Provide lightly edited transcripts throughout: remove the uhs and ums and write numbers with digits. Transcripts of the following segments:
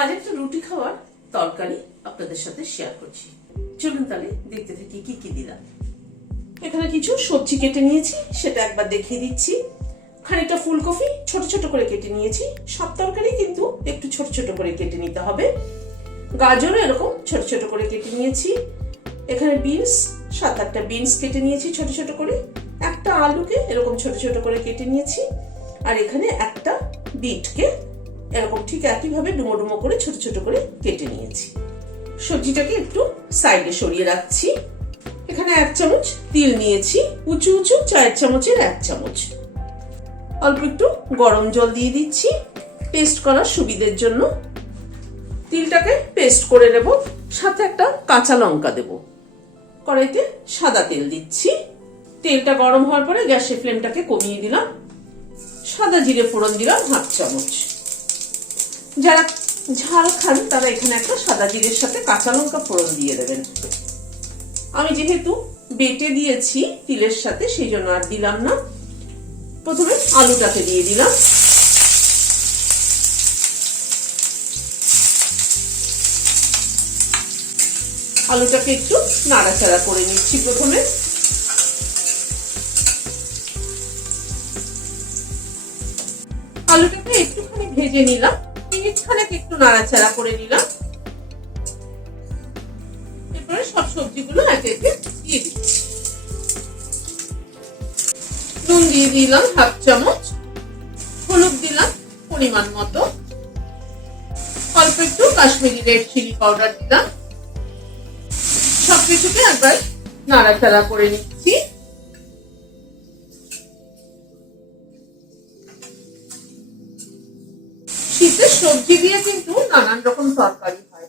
আজ একটা রুটি খাওয়ার তরকারি আপনাদের সাথে শেয়ার করছি। চলুন তাহলে দেখতে থাকি কি কি দিলাম। এখানে কিছু সবজি কেটে নিয়েছি, সেটা একবার দেখিয়ে দিচ্ছি। খানিকটা ফুলকপি ছোট ছোট করে কেটে নিয়েছি, সব তরকারি কিন্তু একটু ছোট ছোট করে কেটে নিতে হবে। গাজরও এরকম ছোট ছোট করে কেটে নিয়েছি। এখানে বিনস 7-8টা বিনস কেটে নিয়েছি ছোট ছোট করে। একটা আলুকে এরকম ছোট ছোট করে কেটে নিয়েছি। আর এখানে একটা বিটকে এরকম ঠিক একইভাবে ডুমো ডুমো করে ছোট ছোট করে কেটে নিয়েছি। সবজিটাকে একটু সাইডে সরিয়ে রাখছি। এখানে 1 চামচ তিল নিয়েছি, উঁচু উঁচু চায়ের চামচের 1 চামচ। অল্প একটু গরম জল দিয়ে দিচ্ছি পেস্ট করার সুবিধের জন্য। তিলটাকে পেস্ট করে নেব, সাথে একটা কাঁচা লঙ্কা দেব। কড়াইতে সাদা তেল দিচ্ছি। তেলটা গরম হওয়ার পরে গ্যাসের ফ্লেমটাকে কমিয়ে দিলাম। সাদা জিরে ফোড়ন দিলাম 1/2 চামচ। যারা ঝাল খান তারা এখানে একটা সাদা জিরের সাথে কাঁচা লঙ্কা ফোড়ন দিয়ে দেবেন। আমি যেহেতু বেটে দিয়েছি তিলের সাথে, সেই জন্য আর দিলাম না। প্রথমে আলুটাকে দিয়ে দিলাম। আলুটাকে একটু নাড়াচাড়া করে নিচ্ছি। প্রথমে আলুটাকে একটুখানি ভেজে নিলাম, মিনিট খানেক একটু নাড়াচাড়া করে নিলাম। এরপরে সব সবজিগুলো একে একে দিয়ে দিচ্ছি। নুন দিয়ে দিলাম 1/2 চামচ, হলুদ দিলাম পরিমাণ মতো, অল্প একটু কাশ্মীরি রেড চিলি পাউডার দিলাম। সবকিছুকে একবার নাড়াচাড়া করে নিচ্ছি। শীতের সবজি দিয়ে কিন্তু নানান রকম তরকারি হয়।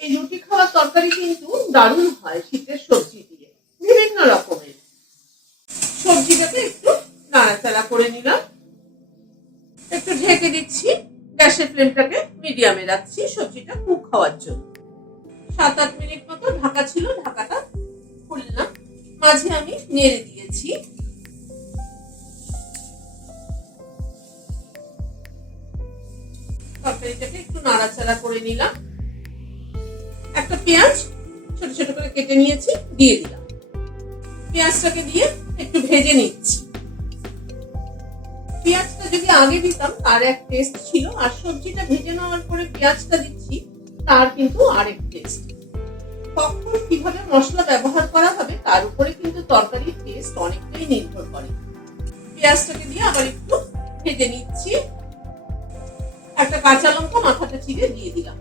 এই রুটি খাওয়ার তরকারি কিন্তু দারুণ হয় শীতের সবজি দিয়ে, বিভিন্ন রকমের। সবজিটাকে একটু নাড়াচাড়া করে নিলাম, একটু ঢেকে দিচ্ছি। গ্যাসের ফ্লেমটাকে মিডিয়ামে রাখছি সবজিটা কুক হওয়ার জন্য। 7-8 মিনিট মতো ঢাকা ছিল, ঢাকাটা খুললাম। মাঝে আমি নেড়ে দিয়েছি। তরকারিটাকে একটু নাড়াচাড়া করে নিলাম। একটা পেঁয়াজ ছোট ছোট করে কেটে নিয়েছি, দিয়ে দিলাম। পেঁয়াজটাকে দিয়ে একটু ভেজে নিচ্ছি। পেঁয়াজটা যদি আগে দিতাম তার এক টেস্ট ছিল, আর সবজিটা ভেজে নেওয়ার পরে পেঁয়াজটা দিচ্ছি তার কিন্তু আরেক টেস্ট। কখন কিভাবে মশলা ব্যবহার করা হবে তার উপরে কিন্তু তরকারির টেস্ট অনেকটাই নির্ভর করে। পেঁয়াজটাকে দিয়ে আবার একটু ভেজে নিচ্ছি। একটা কাঁচা লঙ্কা মাথাটা চিড়ে দিয়ে দিলাম।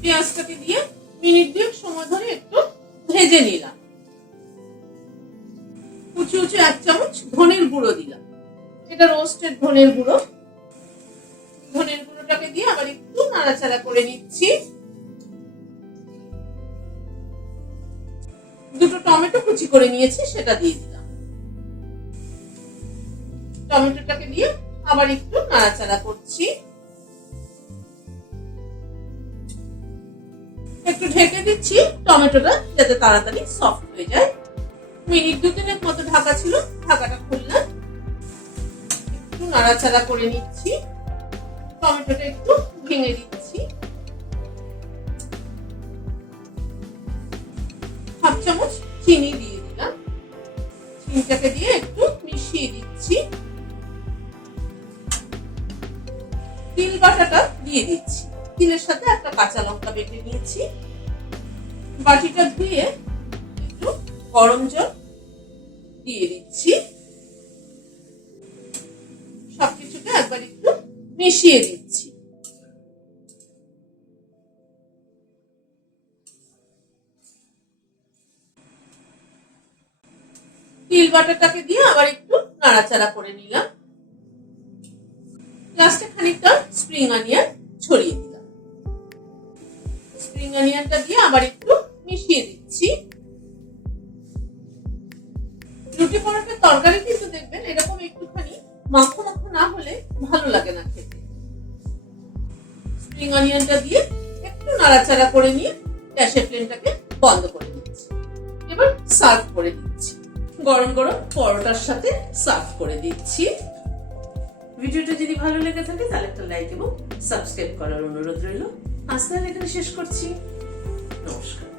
পেঁয়াজটাকে দিয়ে মিনিট 2 সময় ধরে একটু ভেজে নিলাম। উঁচু উঁচু 1 চামচ ধনের গুঁড়ো দিলাম। এটা রোস্টেড ধনের গুঁড়ো। ধনের গুঁড়োটাকে দিয়ে আবার একটু নাড়াচাড়া করে নিচ্ছি। দুটো টমেটো কুচি করে নিয়েছি, সেটা দিয়ে দিলাম। টমেটোটাকে দিয়ে আবার একটু নাড়াচাড়া করছি। একটু ঢেকে দিচ্ছি টমেটোটা যাতে তাড়াতাড়ি সফট হয়ে যায়। মিনিট 2-3 মতো ঢাকা ছিল, ঢাকাটা খুললাম। একটু নাড়াচাড়া করে নিচ্ছি। টমেটোটা একটু ভেঙে দিচ্ছি। 1/2 চামচ চিনি দিয়ে দিলাম। চিনিটাকে দিয়ে একটু মিশিয়ে দিচ্ছি। তিল বাটাটা দিয়ে দিচ্ছি। তিলের সাথে একটা কাঁচা লঙ্কা বেটে নিয়েছি। বাটিটা ধুয়ে একটু গরম জল দিয়ে দিচ্ছি। সবকিছুকে একবার একটু মিশিয়ে দিচ্ছি। তিল বাটাটাকে দিয়ে আবার একটু নাড়াচাড়া করে নিলাম। লাস্টে খানিকটা স্প্রিং অনিয়ন ছড়িয়ে দিলাম। স্প্রিং অনিয়নটা দিয়ে আবার একটু মিশিয়ে দিচ্ছি। রুটি পরোটার তরকারি কিন্তু দেখবেন এরকম একটুখানি মাখো মাখো না হলে ভালো লাগে না খেতে। স্প্রিং অনিয়নটা দিয়ে একটু নাড়াচাড়া করে নিয়ে গ্যাসের ফ্লেমটাকে বন্ধ করে দিচ্ছি। এবার সার্ভ করে দিচ্ছি। গরম গরম পরোটার সাথে সার্ভ করে দিচ্ছি। ভিডিওটা যদি ভালো লেগে থাকে তাহলে একটা লাইক এবং সাবস্ক্রাইব করার অনুরোধ রইল। আজ তাহলে এখানে শেষ করছি। নমস্কার।